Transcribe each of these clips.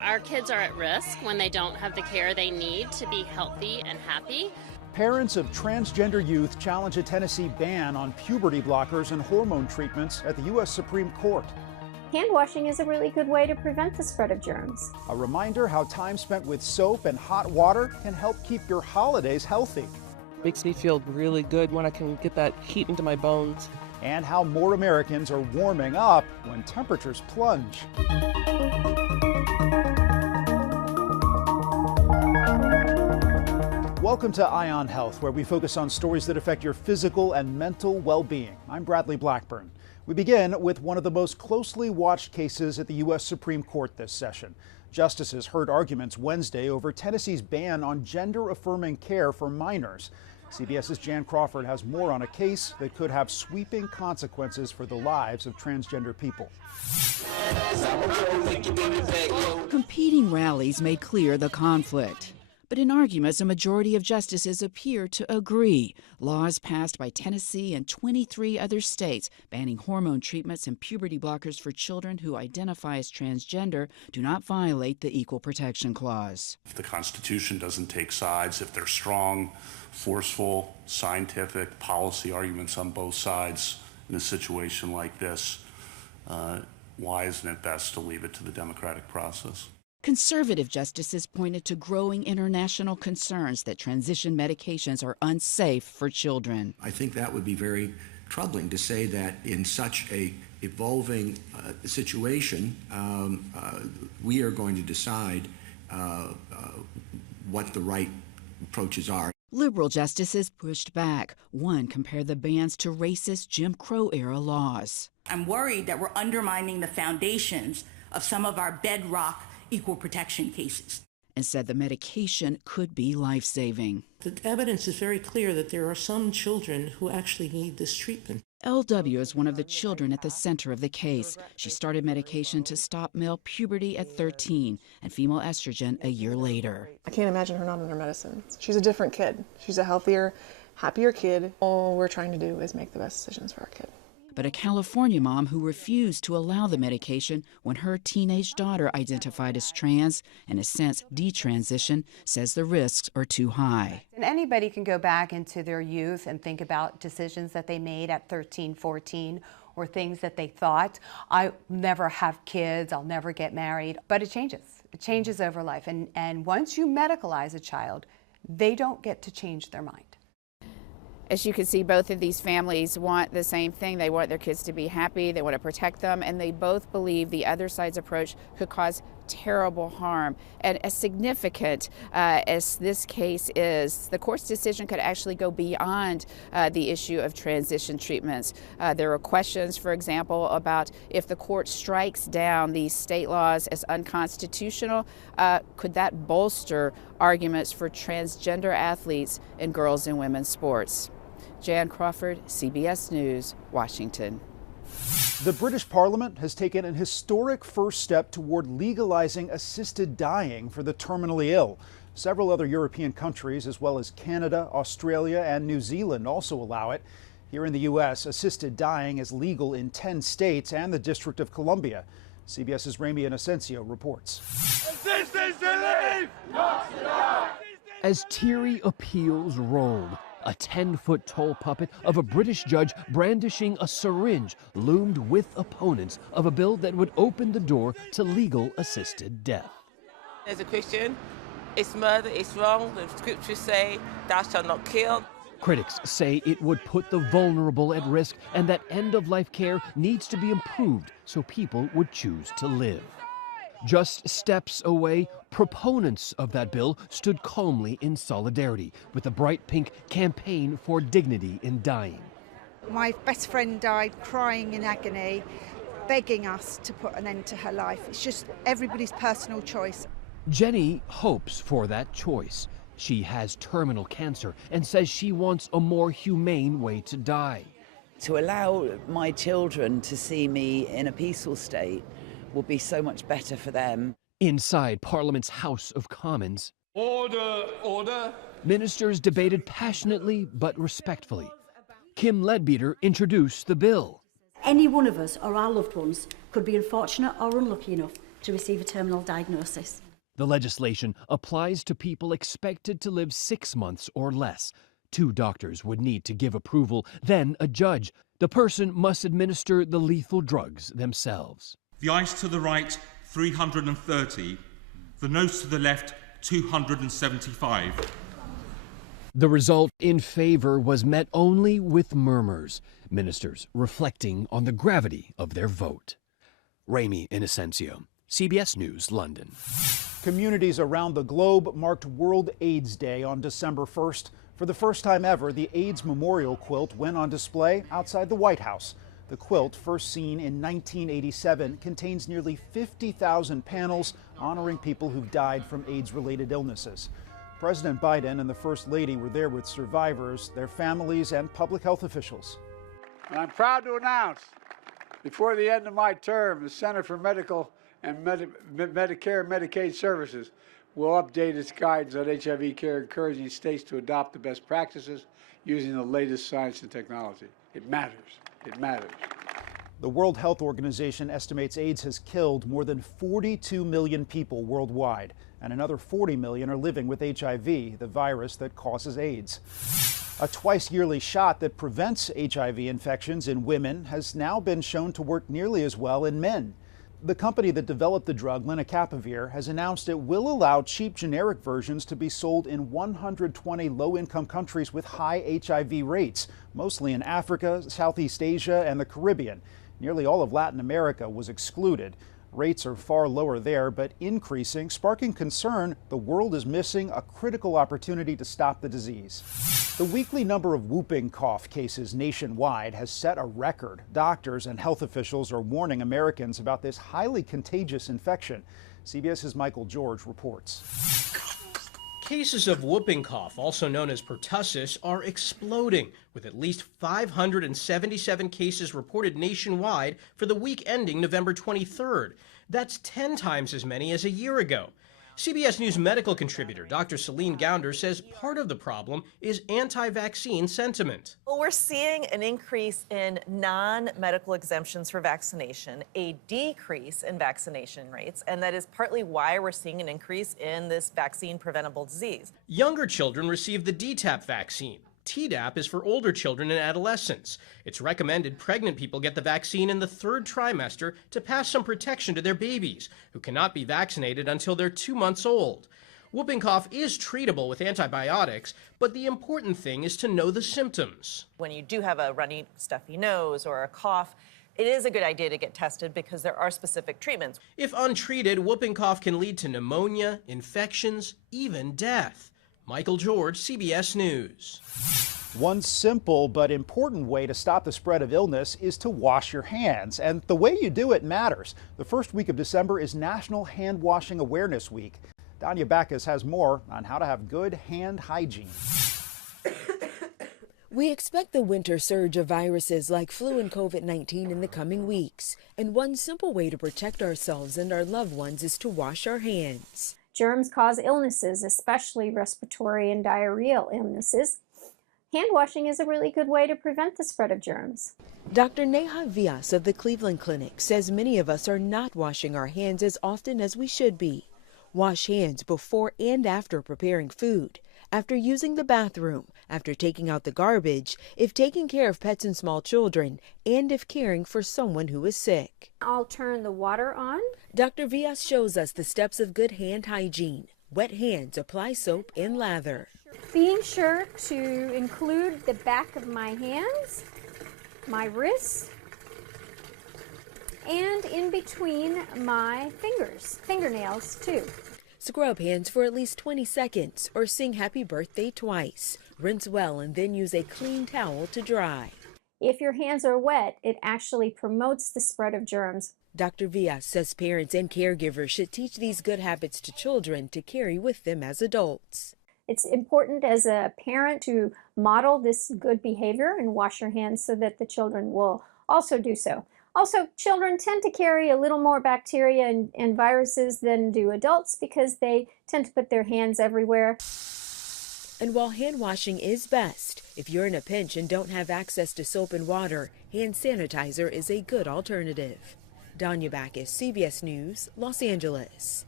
Our kids are at risk when they don't have the care they need to be healthy and happy. Parents of transgender youth challenge a Tennessee ban on puberty blockers and hormone treatments at the U.S. Supreme Court. Hand washing is a really good way to prevent the spread of germs. A reminder how time spent with soap and hot water can help keep your holidays healthy. Makes me feel really good when I can get that heat into my bones. And how more Americans are warming up when temperatures plunge. Welcome to Eye on Health, where we focus on stories that affect your physical and mental well-being. I'm Bradley Blackburn. We begin with one of the most closely watched cases at the U.S. Supreme Court this session. Justices heard arguments Wednesday over Tennessee's ban on gender-affirming care for minors. CBS's Jan Crawford has more on a case that could have sweeping consequences for the lives of transgender people. Competing rallies made clear the conflict. But in arguments, a majority of justices appear to agree. Laws passed by Tennessee and 23 other states banning hormone treatments and puberty blockers for children who identify as transgender do not violate the Equal Protection Clause. If the Constitution doesn't take sides, if there's strong, forceful, scientific policy arguments on both sides in a situation like this, why isn't it best to leave it to the democratic process? Conservative justices pointed to growing international concerns that transition medications are unsafe for children. I think that would be very troubling to say that in such a evolving situation, we are going to decide what the right approaches are. Liberal justices pushed back. One compared the bans to racist Jim Crow-era laws. I'm worried that we're undermining the foundations of some of our bedrock equal protection cases. And said the medication could be life-saving. The evidence is very clear that there are some children who actually need this treatment. LW is one of the children at the center of the case. She started medication to stop male puberty at 13 and female estrogen a year later. I can't imagine her not on her medicine. She's a different kid. She's a healthier, happier kid. All we're trying to do is make the best decisions for our kid. But a California mom who refused to allow the medication when her teenage daughter identified as trans and has since detransitioned says the risks are too high. And anybody can go back into their youth and think about decisions that they made at 13, 14, or things that they thought, I'll never have kids, I'll never get married. But it changes. It changes over life. And once you medicalize a child, they don't get to change their mind. As you can see, both of these families want the same thing. They want their kids to be happy, they want to protect them, and they both believe the other side's approach could cause terrible harm. And as significant as this case is, the court's decision could actually go beyond the issue of transition treatments. There are questions, for example, about if the court strikes down these state laws as unconstitutional, could that bolster arguments for transgender athletes in girls and women's sports? Jan Crawford, CBS News, Washington. The British Parliament has taken an historic first step toward legalizing assisted dying for the terminally ill. Several other European countries, as well as Canada, Australia, and New Zealand, also allow it. Here in the U.S., assisted dying is legal in 10 states and the District of Columbia. CBS's Ramy Inocencio reports. Assistance to live, not to die. As teary appeals rolled, a 10-foot-tall puppet of a British judge brandishing a syringe loomed with opponents of a bill that would open the door to legal assisted death. As a Christian, it's murder, it's wrong. The scriptures say, thou shalt not kill. Critics say it would put the vulnerable at risk and that end-of-life care needs to be improved so people would choose to live. Just steps away, proponents of that bill stood calmly in solidarity with the bright pink Campaign for Dignity in Dying. My best friend died crying in agony, begging us to put an end to her life. It's just everybody's personal choice. Jenny hopes for that choice. She has terminal cancer and says she wants a more humane way to die. To allow my children to see me in a peaceful state will be so much better for them. Inside Parliament's House of Commons, Order, order. Ministers debated passionately but respectfully. Kim Leadbeater introduced the bill. Any one of us or our loved ones could be unfortunate or unlucky enough to receive a terminal diagnosis. The legislation applies to people expected to live 6 months or less. 2 doctors would need to give approval, then a judge. The person must administer the lethal drugs themselves. The ayes to the right, 330. The noes to the left, 275. The result in favor was met only with murmurs, ministers reflecting on the gravity of their vote. Ramy Inocencio, CBS News, London. Communities around the globe marked World AIDS Day on December 1st. For the first time ever, the AIDS memorial quilt went on display outside the White House. The quilt, first seen in 1987, contains nearly 50,000 panels honoring people who've died from AIDS-related illnesses. President Biden and the First Lady were there with survivors, their families, and public health officials. And I'm proud to announce, before the end of my term, the Center for Medical and Medicare and Medicaid Services will update its guidance on HIV care, encouraging states to adopt the best practices using the latest science and technology. It matters. It matters. The World Health Organization estimates AIDS has killed more than 42 million people worldwide, and another 40 million are living with HIV, the virus that causes AIDS. A twice-yearly shot that prevents HIV infections in women has now been shown to work nearly as well in men. The company that developed the drug, lenacapavir, has announced it will allow cheap generic versions to be sold in 120 low-income countries with high HIV rates, mostly in Africa, Southeast Asia, and the Caribbean. Nearly all of Latin America was excluded. Rates are far lower there, but increasing, sparking concern the world is missing a critical opportunity to stop the disease. The weekly number of whooping cough cases nationwide has set a record. Doctors and health officials are warning Americans about this highly contagious infection. CBS's Michael George reports. Cases of whooping cough, also known as pertussis, are exploding, with at least 577 cases reported nationwide for the week ending November 23rd. That's 10 times as many as a year ago. CBS News medical contributor Dr. Celine Gounder says part of the problem is anti-vaccine sentiment. Well, we're seeing an increase in non-medical exemptions for vaccination, a decrease in vaccination rates, and that is partly why we're seeing an increase in this vaccine-preventable disease. Younger children receive the DTaP vaccine. Tdap is for older children and adolescents. It's recommended pregnant people get the vaccine in the 3rd trimester to pass some protection to their babies, who cannot be vaccinated until they're 2 months old. Whooping cough is treatable with antibiotics, but the important thing is to know the symptoms. When you do have a runny, stuffy nose or a cough, it is a good idea to get tested because there are specific treatments. If untreated, whooping cough can lead to pneumonia, infections, even death. Michael George, CBS News. One simple but important way to stop the spread of illness is to wash your hands, and the way you do it matters. The first week of December is National Hand Washing Awareness Week. Danya Backus has more on how to have good hand hygiene. We expect the winter surge of viruses like flu and COVID-19 in the coming weeks, and one simple way to protect ourselves and our loved ones is to wash our hands. Germs cause illnesses, especially respiratory and diarrheal illnesses. Hand washing is a really good way to prevent the spread of germs. Dr. Neha Vyas of the Cleveland Clinic says many of us are not washing our hands as often as we should be. Wash hands before and after preparing food, after using the bathroom, after taking out the garbage, if taking care of pets and small children, and if caring for someone who is sick. I'll turn the water on. Dr. Vyas shows us the steps of good hand hygiene. Wet hands, apply soap and lather. Being sure to include the back of my hands, my wrists, and in between my fingernails too. Scrub hands for at least 20 seconds or sing happy birthday twice. Rinse well and then use a clean towel to dry. If your hands are wet, it actually promotes the spread of germs. Dr. Vyas says parents and caregivers should teach these good habits to children to carry with them as adults. It's important as a parent to model this good behavior and wash your hands so that the children will also do so. Also, children tend to carry a little more bacteria and viruses than do adults because they tend to put their hands everywhere. And while hand washing is best, if you're in a pinch and don't have access to soap and water, hand sanitizer is a good alternative. Danya Backus, CBS News, Los Angeles.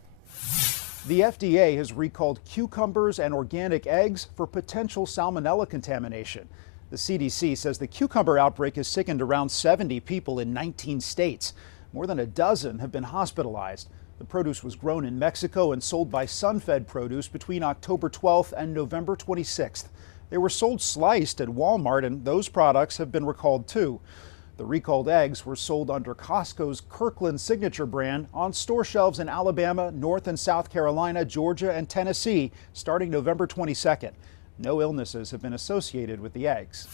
The FDA has recalled cucumbers and organic eggs for potential salmonella contamination. The CDC says the cucumber outbreak has sickened around 70 people in 19 states. More than a dozen have been hospitalized. The produce was grown in Mexico and sold by Sunfed Produce between October 12th and November 26th. They were sold sliced at Walmart, and those products have been recalled too. The recalled eggs were sold under Costco's Kirkland Signature brand on store shelves in Alabama, North and South Carolina, Georgia, and Tennessee starting November 22nd. No illnesses have been associated with the eggs.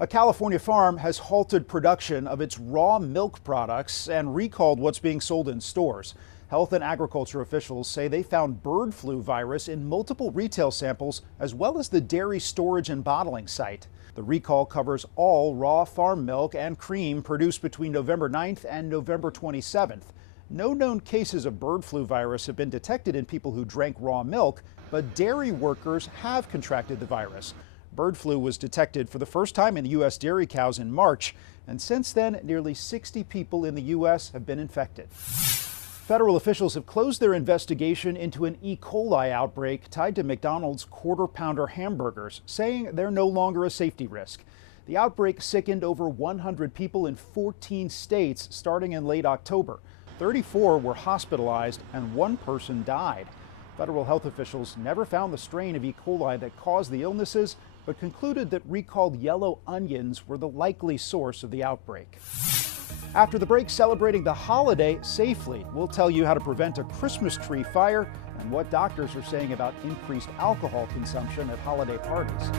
A California farm has halted production of its raw milk products and recalled what's being sold in stores. Health and agriculture officials say they found bird flu virus in multiple retail samples, as well as the dairy storage and bottling site. The recall covers all raw farm milk and cream produced between November 9th and November 27th. No known cases of bird flu virus have been detected in people who drank raw milk, but dairy workers have contracted the virus. Bird flu was detected for the first time in the U.S. dairy cows in March, and since then, nearly 60 people in the U.S. have been infected. Federal officials have closed their investigation into an E. coli outbreak tied to McDonald's Quarter Pounder hamburgers, saying they're no longer a safety risk. The outbreak sickened over 100 people in 14 states starting in late October. 34 were hospitalized and one person died. Federal health officials never found the strain of E. coli that caused the illnesses, but concluded that recalled yellow onions were the likely source of the outbreak. After the break, celebrating the holiday safely, we'll tell you how to prevent a Christmas tree fire and what doctors are saying about increased alcohol consumption at holiday parties.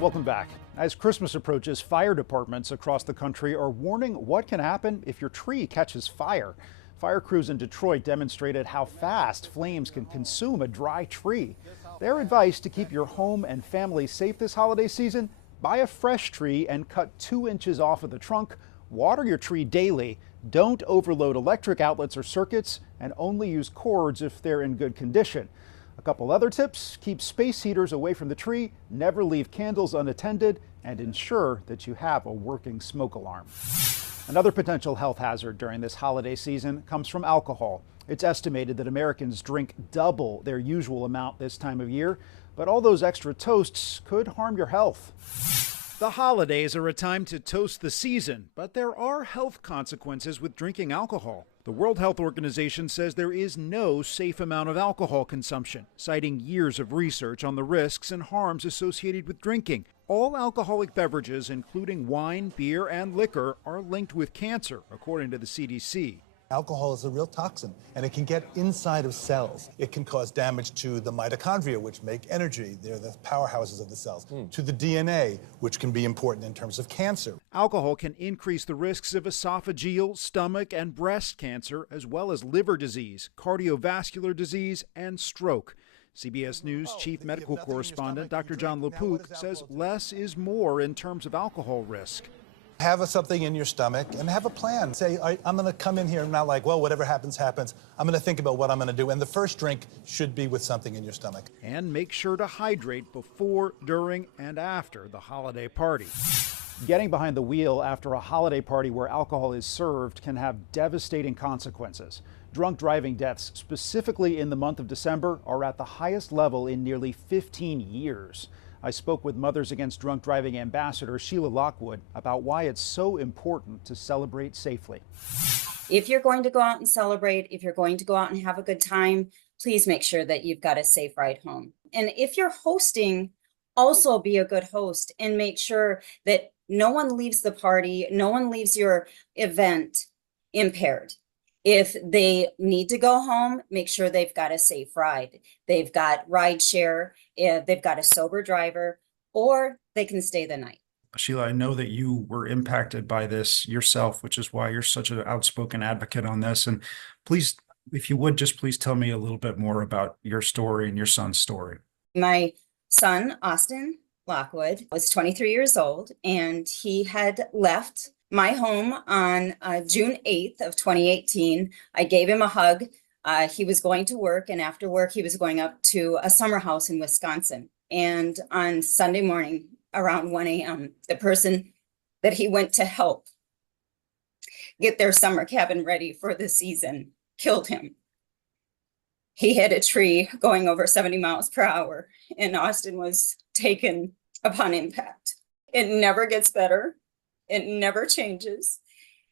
Welcome back. As Christmas approaches, fire departments across the country are warning what can happen if your tree catches fire. Fire crews in Detroit demonstrated how fast flames can consume a dry tree. Their advice to keep your home and family safe this holiday season: buy a fresh tree and cut 2 inches off of the trunk, water your tree daily, don't overload electric outlets or circuits, and only use cords if they're in good condition. A couple other tips: keep space heaters away from the tree, never leave candles unattended, and ensure that you have a working smoke alarm. Another potential health hazard during this holiday season comes from alcohol. It's estimated that Americans drink double their usual amount this time of year, but all those extra toasts could harm your health. The holidays are a time to toast the season, but there are health consequences with drinking alcohol. The World Health Organization says there is no safe amount of alcohol consumption, citing years of research on the risks and harms associated with drinking. All alcoholic beverages, including wine, beer, and liquor, are linked with cancer, according to the CDC. Alcohol is a real toxin, and it can get inside of cells. It can cause damage to the mitochondria, which make energy. They're the powerhouses of the cells. To the DNA, which can be important in terms of cancer. Alcohol can increase the risks of esophageal, stomach, and breast cancer, as well as liver disease, cardiovascular disease, and stroke. CBS News Chief Medical Correspondent Dr. John LaPook says less is more in terms of alcohol risk. Have something in your stomach and have a plan. Say, I'm going to come in here and not like, well, whatever happens, happens. I'm going to think about what I'm going to do. And the first drink should be with something in your stomach. And make sure to hydrate before, during, and after the holiday party. Getting behind the wheel after a holiday party where alcohol is served can have devastating consequences. Drunk driving deaths, specifically in the month of December, are at the highest level in nearly 15 years. I spoke with Mothers Against Drunk Driving Ambassador Sheila Lockwood about why it's so important to celebrate safely. If you're going to go out and celebrate, if you're going to go out and have a good time, please make sure that you've got a safe ride home. And if you're hosting, also be a good host and make sure that no one leaves the party, no one leaves your event impaired. If they need to go home, make sure they've got a safe ride. They've got ride share, they've got a sober driver, or they can stay the night. Sheila, I know that you were impacted by this yourself, which is why you're such an outspoken advocate on this. And please, if you would, just please tell me a little bit more about your story and your son's story. My son, Austin Lockwood, was 23 years old, and he had left my home on June 8th of 2018. I gave him a hug. He was going to work, and after work, he was going up to a summer house in Wisconsin. And on Sunday morning, around 1 a.m., the person that he went to help get their summer cabin ready for the season killed him. He hit a tree going over 70 miles per hour, and Austin was taken upon impact. It never gets better. It never changes.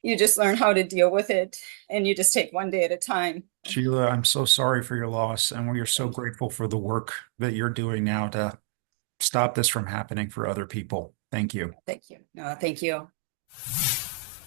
You just learn how to deal with it, and you just take one day at a time. Sheila, I'm so sorry for your loss, and we are so grateful for the work that you're doing now to stop this from happening for other people. Thank you. Thank you. No, thank you.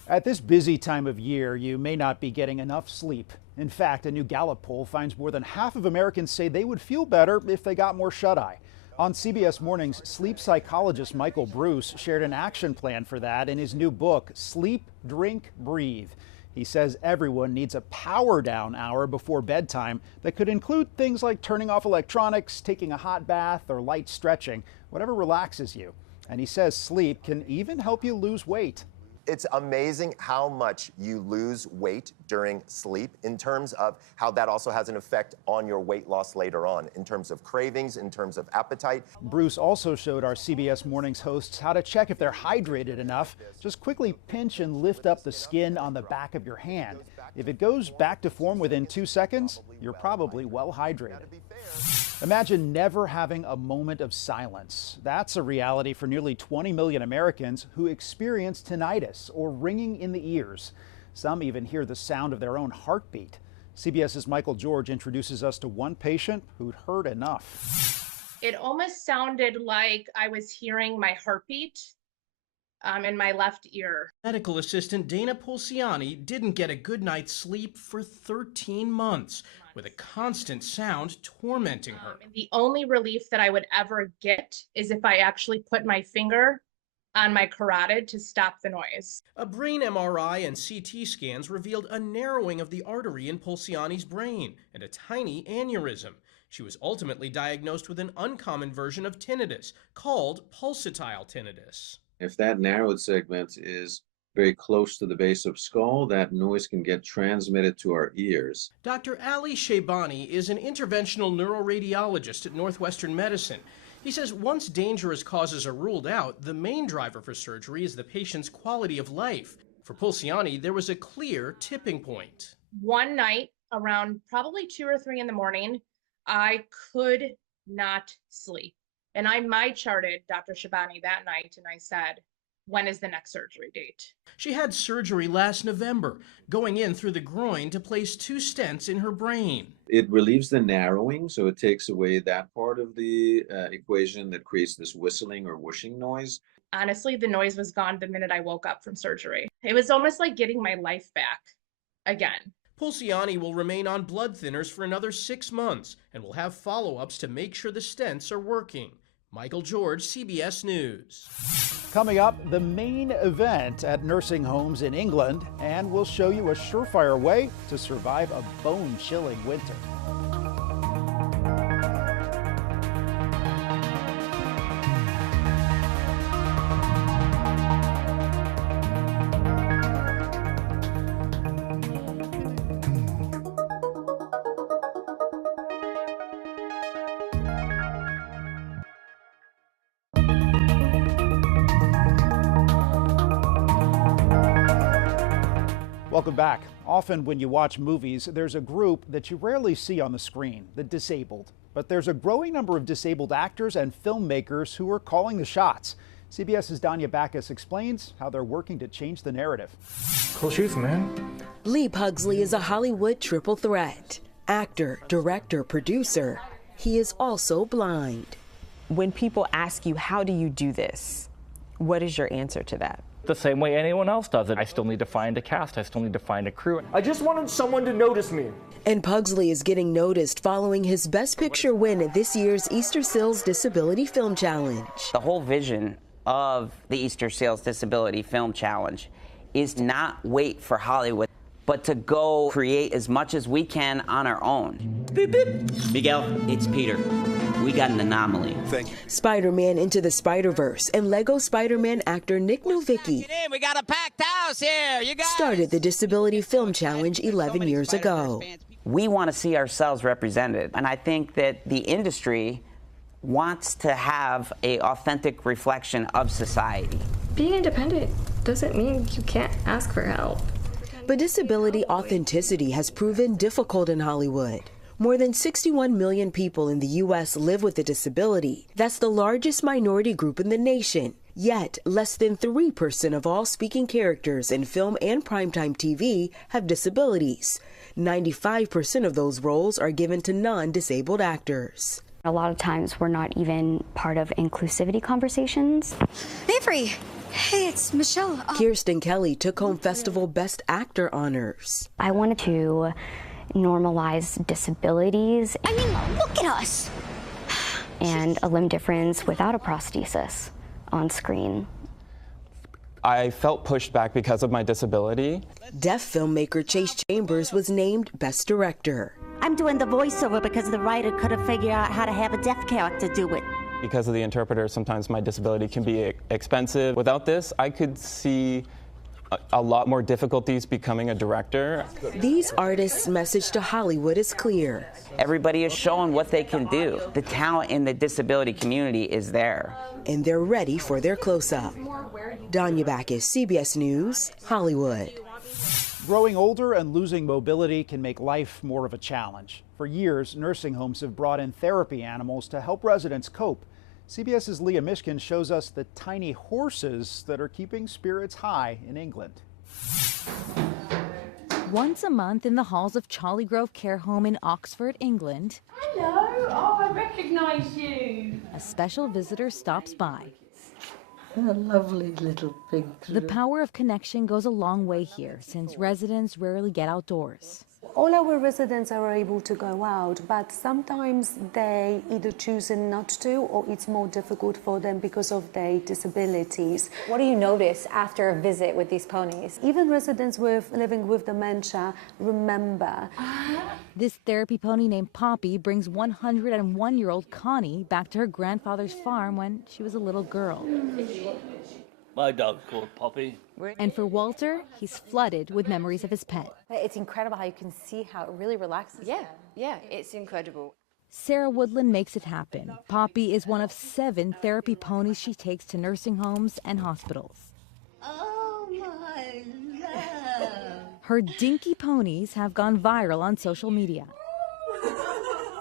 At this busy time of year, you may not be getting enough sleep. In fact, a new Gallup poll finds more than half of Americans say they would feel better if they got more shut-eye. On CBS Mornings, sleep psychologist Michael Bruce shared an action plan for that in his new book, Sleep, Drink, Breathe. He says everyone needs a power down hour before bedtime that could include things like turning off electronics, taking a hot bath, or light stretching, whatever relaxes you. And he says sleep can even help you lose weight. It's amazing how much you lose weight during sleep in terms of how that also has an effect on your weight loss later on, in terms of cravings, in terms of appetite. Bruce also showed our CBS Mornings hosts how to check if they're hydrated enough. Just quickly pinch and lift up the skin on the back of your hand. If it goes back to form within 2 seconds, you're probably well hydrated. Imagine never having a moment of silence. That's a reality for nearly 20 million Americans who experience tinnitus, or ringing in the ears. Some even hear the sound of their own heartbeat. CBS's Michael George introduces us to one patient who'd heard enough. It almost sounded like I was hearing my heartbeat in my left ear. Medical assistant Dana Pulciani didn't get a good night's sleep for 13 months, with a constant sound tormenting her. And the only relief that I would ever get is if I actually put my finger on my carotid to stop the noise. A brain MRI and CT scans revealed a narrowing of the artery in Pulciani's brain and a tiny aneurysm. She was ultimately diagnosed with an uncommon version of tinnitus called pulsatile tinnitus. If that narrowed segment is very close to the base of skull, that noise can get transmitted to our ears. Dr. Ali Shaybani is an interventional neuroradiologist at Northwestern Medicine. He says once dangerous causes are ruled out, the main driver for surgery is the patient's quality of life. For Pulciani, there was a clear tipping point. One night around probably 2 or 3 in the morning, I could not sleep. And I charted Dr. Shaybani that night, and I said, when is the next surgery date? She had surgery last November, going in through the groin to place 2 stents in her brain. It relieves the narrowing, so it takes away that part of the equation that creates this whistling or whooshing noise. Honestly, the noise was gone the minute I woke up from surgery. It was almost like getting my life back again. Pulciani will remain on blood thinners for another 6 months and will have follow-ups to make sure the stents are working. Michael George, CBS News. Coming up, the main event at nursing homes in England, and we'll show you a surefire way to survive a bone-chilling winter. Welcome back. Often when you watch movies, there's a group that you rarely see on the screen, the disabled. But there's a growing number of disabled actors and filmmakers who are calling the shots. CBS's Danya Backus explains how they're working to change the narrative. Cool shoots, man. Lee Pugsley is a Hollywood triple threat. Actor, director, producer. He is also blind. When people ask you, how do you do this? What is your answer to that? The same way anyone else does it. I still need to find a cast. I still need to find a crew. I just wanted someone to notice me. And Pugsley is getting noticed following his Best Picture win at this year's Easter Seals Disability Film Challenge. The whole vision of the Easter Seals Disability Film Challenge is to not wait for Hollywood, but to go create as much as we can on our own. Beep, beep. Miguel, it's Peter. we got an anomaly. Thank you. Spider-Man Into the Spider-Verse and Lego Spider-Man actor Nick Novicki We got a packed house here, you guys. started the Disability Film Challenge 11 years ago. We want to see ourselves represented, and I think that the industry wants to have an authentic reflection of society. Being independent doesn't mean you can't ask for help. But disability authenticity has proven difficult in Hollywood. More than 61 million people in the U.S. live with a disability. That's the largest minority group in the nation. Yet, less than 3% of all speaking characters in film and primetime TV have disabilities. 95% of those roles are given to non-disabled actors. A lot of times we're not even part of inclusivity conversations. Avery! Hey, it's Michelle. Kirsten Kelly took home Festival Best Actor honors. I wanted to normalize disabilities. I mean, look at us! And a limb difference without a prosthesis on screen. I felt pushed back because of my disability. Deaf filmmaker Chase Chambers was named Best Director. I'm doing the voiceover because the writer couldn't figure out how to have a deaf character do it. Because of the interpreter, sometimes my disability can be expensive. Without this, I could see a lot more difficulties becoming a director. These artists' message to Hollywood is clear. Everybody is showing what they can do. The talent in the disability community is there. And they're ready for their close-up. Danya Backus, CBS News, Hollywood. Growing older and losing mobility can make life more of a challenge. For years, nursing homes have brought in therapy animals to help residents cope. CBS's Leah Mishkin shows us the tiny horses that are keeping spirits high in England. Once a month in the halls of Charlie Grove Care Home in Oxford, England. Hello, oh, I recognise you. A special visitor stops by. A lovely little pig. The power of connection goes a long way here, since residents rarely get outdoors. All our residents are able to go out, but sometimes they either choose not to, or it's more difficult for them because of their disabilities. What do you notice after a visit with these ponies? Even residents living with dementia remember. This therapy pony named Poppy brings 101-year-old Connie back to her grandfather's farm when she was a little girl. My dog's called Poppy. And for Walter, he's flooded with memories of his pet. It's incredible how you can see how it really relaxes them. Yeah, it's incredible. Sarah Woodland makes it happen. Poppy is one of 7 therapy ponies she takes to nursing homes and hospitals. Oh, my love. Her dinky ponies have gone viral on social media.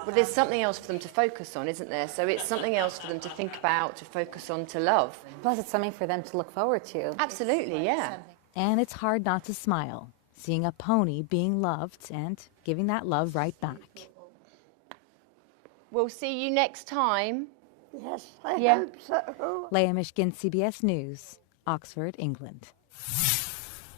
But there's something else for them to focus on, isn't there? So it's something else for them to think about, to focus on, to love. Plus, it's something for them to look forward to. Absolutely, yeah. And it's hard not to smile, seeing a pony being loved and giving that love right back. We'll see you next time. Yes, I hope so. Leah Mishkin, CBS News, Oxford, England.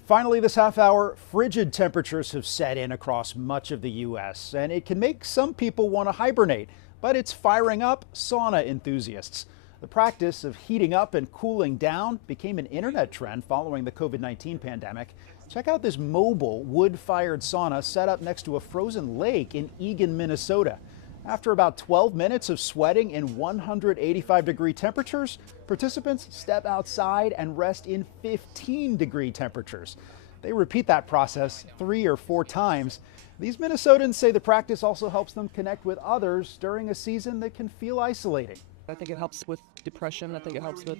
Finally, this half hour, frigid temperatures have set in across much of the U.S., and it can make some people want to hibernate, but it's firing up sauna enthusiasts. The practice of heating up and cooling down became an internet trend following the COVID-19 pandemic. Check out this mobile wood-fired sauna set up next to a frozen lake in Eagan, Minnesota. After about 12 minutes of sweating in 185-degree temperatures, participants step outside and rest in 15-degree temperatures. They repeat that process 3 or 4 times. These Minnesotans say the practice also helps them connect with others during a season that can feel isolating. I think it helps with depression. I think it helps with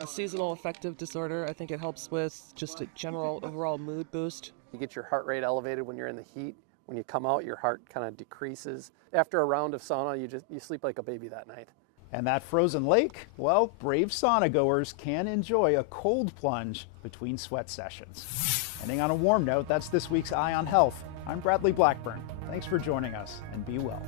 a seasonal affective disorder. I think it helps with just a general overall mood boost. You get your heart rate elevated when you're in the heat. When you come out, your heart kind of decreases. After a round of sauna, you sleep like a baby that night. And that frozen lake? Well, brave sauna goers can enjoy a cold plunge between sweat sessions. Ending on a warm note, that's this week's Eye on Health. I'm Bradley Blackburn. Thanks for joining us, and be well.